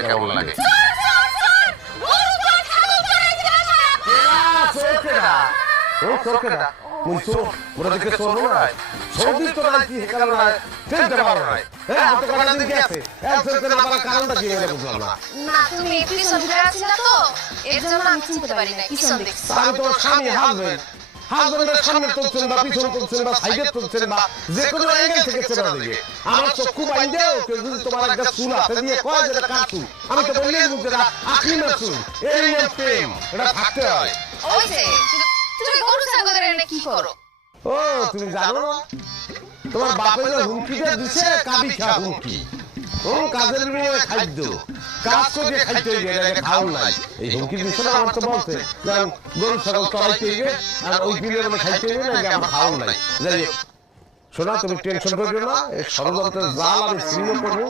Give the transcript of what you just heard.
কেমন লাগে হাজবেন্ডের সামনে চলছেন বা পিছনে চলছেন বা সাইডে চলছেন বা যে কোনো অ্যাঙ্গেল থেকে চেনা দিকে আমার চক্ষু বাইন্দে কেউ যদি তোমার একটা চুল হাতে দিয়ে কয় যেটা কাটু আমি তো বললেই বুঝতে না আখি না চুল এই প্রেম এটা থাকতে হয়। কি করো? ও তুমি জানো না তোমার বাপে যে হুমকিটা দিছে কাবি খা হুমকি ও কাজের বিনিময়ে খাদ্য কাজ করে খাইতে গিয়ে এটা খাও নাই এই হুমকি দিছে না আমার তো বলছে কারণ গরু ছাগল চড়াইতে গিয়ে আর ওই বিলের মধ্যে খাইতে গিয়ে না আমার খাও নাই যাই শোনা তুমি টেনশন করবে না এই ষড়যন্ত্রের জাল আমি ছিন্ন করবো